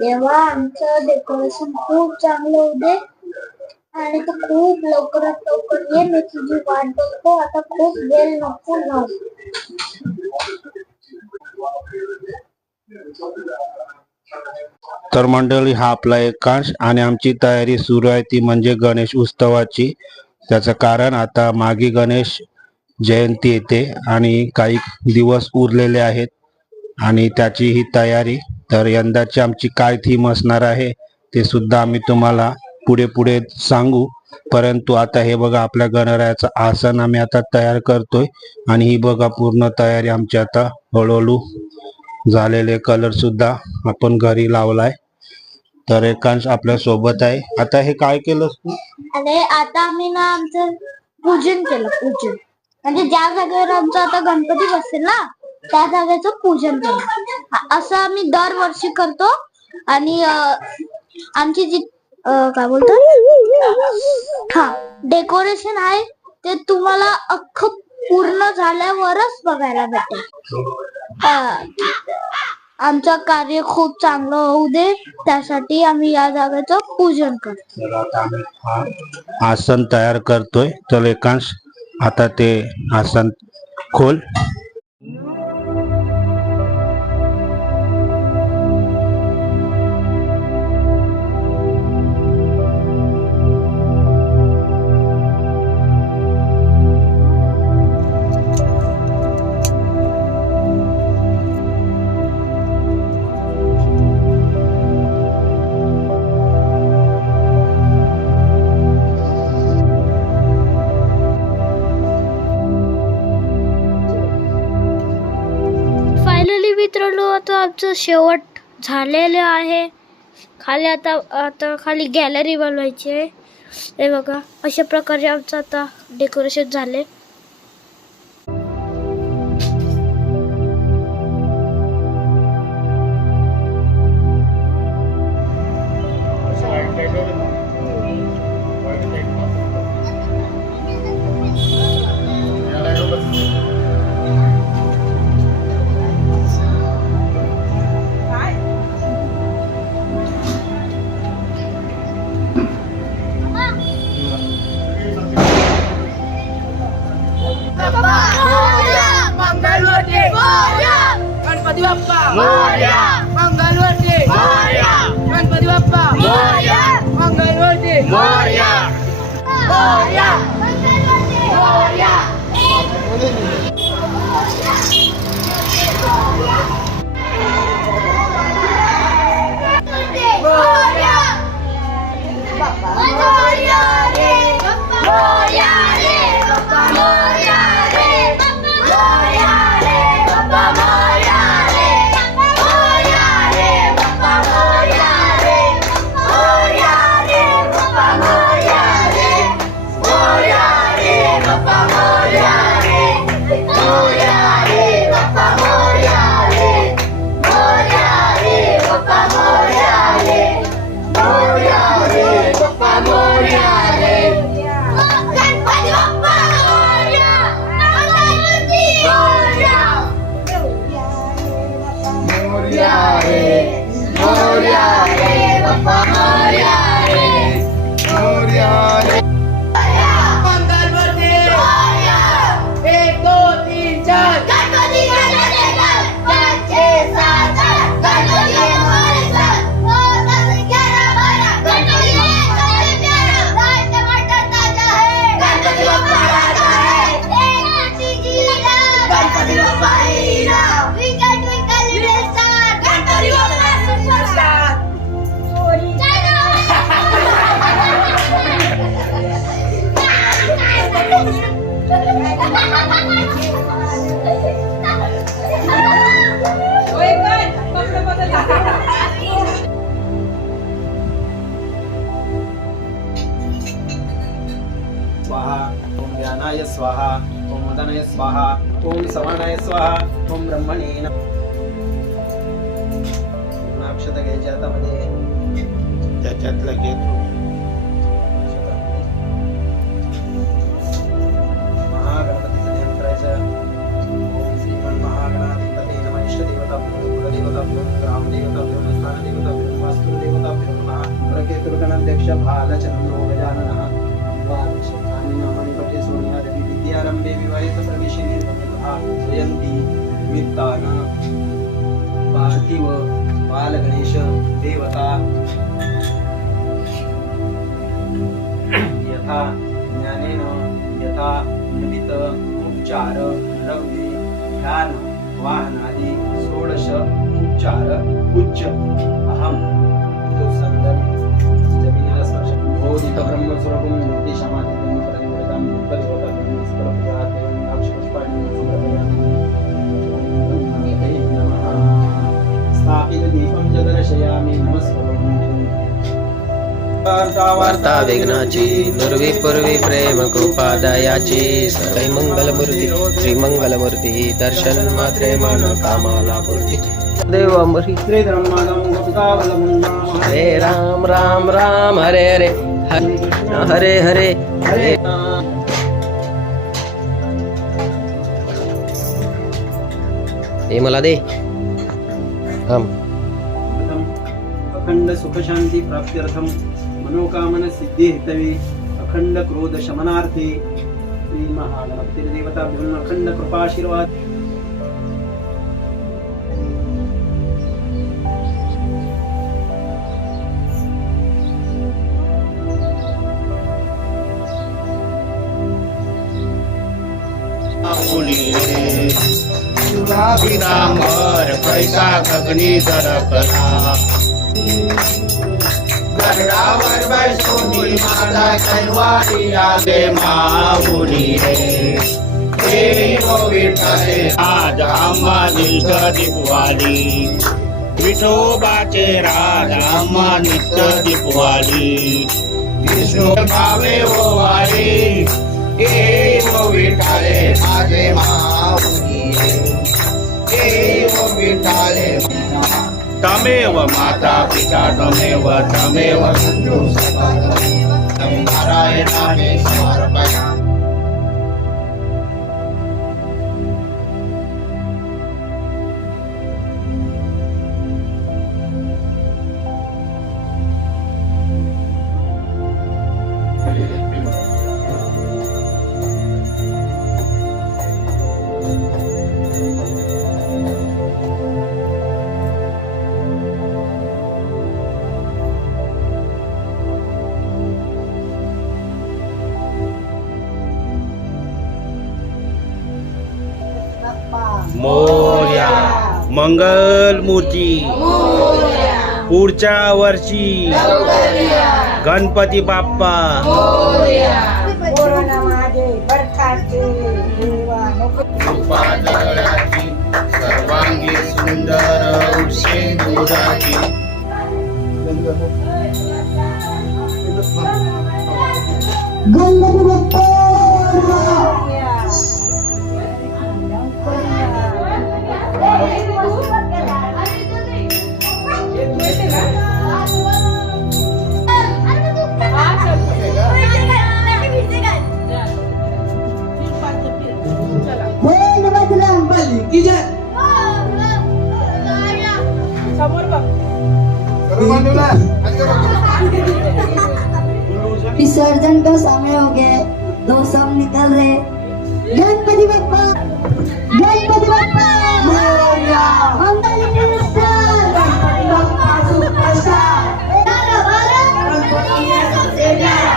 देवा, आमचं डेकोरेशन खूप चांगलं होऊ दे आणि तू खूप लवकरात लवकर ये. मी तुझी वाट बघतो. आता खूप वेळ नको लावू. तर मंडळी, हा आपला एकांश आणि आमची तयारी सुरू आहे ती म्हणजे गणेश उत्सवाची. त्याचं कारण आता मागे गणेश जयंती येते आणि काही दिवस उरलेले आहेत आणि त्याची ही तयारी. तर यंदाची आमची काय थीम असणार आहे ते सुद्धा आम्ही तुम्हाला पुढे पुढे सांगू. परंतु आता हे बघा, आपल्या गणरायाचं आसन आम्ही आता तयार करतोय आणि ही बघा पूर्ण तयारी आमची आता हळूहळू झालेले. कलर सुद्धा आपण घरी लावलाय. तर एकांश आपल्या सोबत आहे. आता हे काय केलंस तू? अरे आता आम्ही ना आमचं पूजन केलं. पूजन म्हणजे ज्या जागेवर आमचा आता गणपती बसेल ना त्या जागेचं पूजन केलं. असं आम्ही दरवर्षी करतो. आणि आमची जी काय बोलतात, हा, डेकोरेशन आहे ते तुम्हाला अख्खं पूर्ण झाल्यावरच बघायला भेटेल. आमचं कार्य खूप चांगलं होऊ दे त्यासाठी आम्ही या जागेचं पूजन करतो. तर आता आम्ही आसन तयार करतोय. तर एकांश आता ते आसन खोल. मित्रांनो, आता आमचं शेवट झालेलं आहे. खाली आता खाली गॅलरी बनवायची आहे. हे बघा, अशा प्रकारे आमचं आता डेकोरेशन झाले. गणपती बाप्पा मोरया, मंगलवरती मोरया, गणपती बाप्पा मोरया, मंगलवरती मोरया, मोरया, मोरया. स्वाहा, ओम ज्ञानाय स्वाहा, ओम मदनाय स्वाहा, ओम समानाय स्वाहा, ओम ब्रह्मणे नमः. अक्षत घ्यायच्या हातामध्ये, त्याच्यातलं घेतो. महागणपतीचं ध्यान देवताभ्यो कुलदेवताभ्यो ग्रामदेवताभ्यो स्थानदेवताभ्यो वास्तुदेवताभ्यो नमः प्रकेतुर्गणाध्यक्ष बालचन्द्रो गजाननः द्वादशानि नामानि पठे सोनियादेवी विद्यारम्भे विवाहित प्रवेशे निर्गमितः जयन्ती निमित्तान पार्थिव बालगणेश देवता यथा ज्ञानेन यथा निमित्त उपचार रवि ध्यान वाहनादि 16 उपचार उच्च अहम तो संदन जमीनीला स्पर्श बोधित ब्रह्मस्वरूपम मूर्ती समाधी ब्रह्म परिवर्तन परिवर्तन नमस्कार पूजा देव अक्षर पुष्पाणि नमः स्थापित दीपम जगदर्शयामि नमस्कारामि वार्ता विघ्नाची दुर्वी पूर्वी प्रेम कृपा दयाची सर्व मंगलमूर्ती श्री मंगलमूर्ती दर्शन मात्रे मन कामाला पूर्ती देव अमरी श्री ब्रह्मादम गोपिकावलमुन्ना हरे राम राम राम हरे हरे हरे कृष्ण हरे हरे हरे हे मला दे थांब अखंड सुख शांती प्राप्त्यर्थम मनोकामना सिद्धी हेतवी अखंड क्रोध शमनार्थी श्री महागणपती देवता अखंड कृपा आशीर्वाद विनामर पैसा खगनी दरकला गरुडावर बैसोनी माता तलवारी आगे माऊली रे देव विठ्ठले आज आम्हा नित्य दीपवाली विठोबाचे राज आम्हा नित्य दीपवाली विष्णू भावे ओवाळी देव विठ्ठले माझे माऊली देव विठ्ठले तमेव माता पिता तमेव तमेव बंधु सखा तमेव नारायणाने समर्पयामि मोरया मंगल मूर्ती पुढच्या वर्षी गणपती बाप्पा सर्वांगी सुंदर शेंदुराची विसर्जन का समय हो गया, दो सब निकल रहे। गणपति बप्पा, गणपति बप्पा मोरया, मंगल पुरस्कार, गणपति बप्पा सुपरस्टार, सारा भारत गणपति है सबसे प्यारा,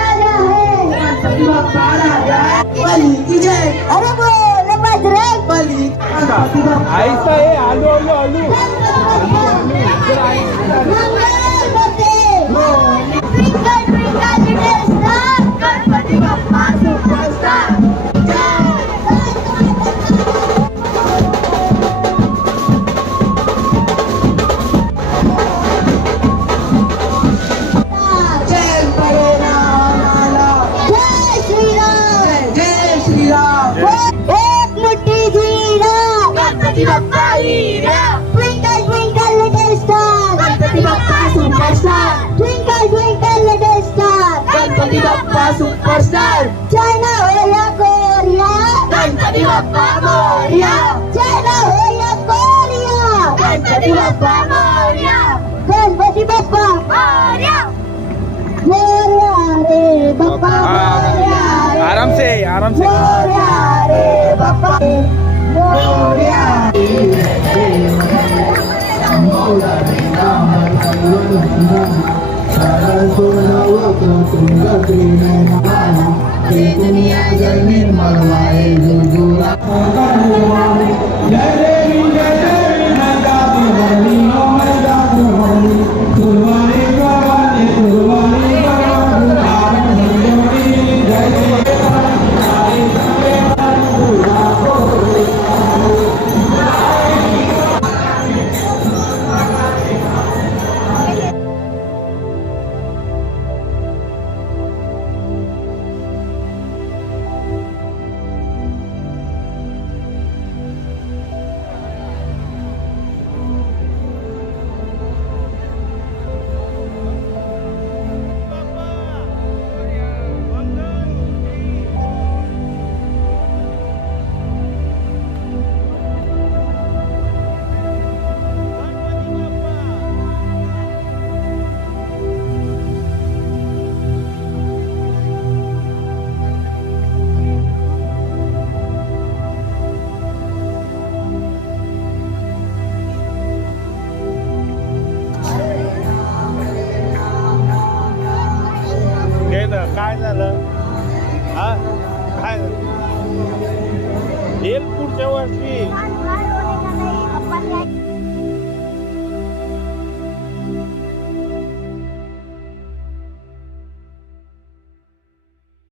राजा है, गणपति बप्पा राजा है, बलि की जय, अरे बोल बजरंग बली, गणपति बप्पा ऐसा है आलू आलू आलू गणपति बप्पा सुपरस्टार जय श्री राम जय श्री राम एक मुट्ठी जीरा गणपति बप्पा हीरा मोरया रे बाप्पा मोरया काय झालं हा काय झालं? येईल पुढच्या वर्षी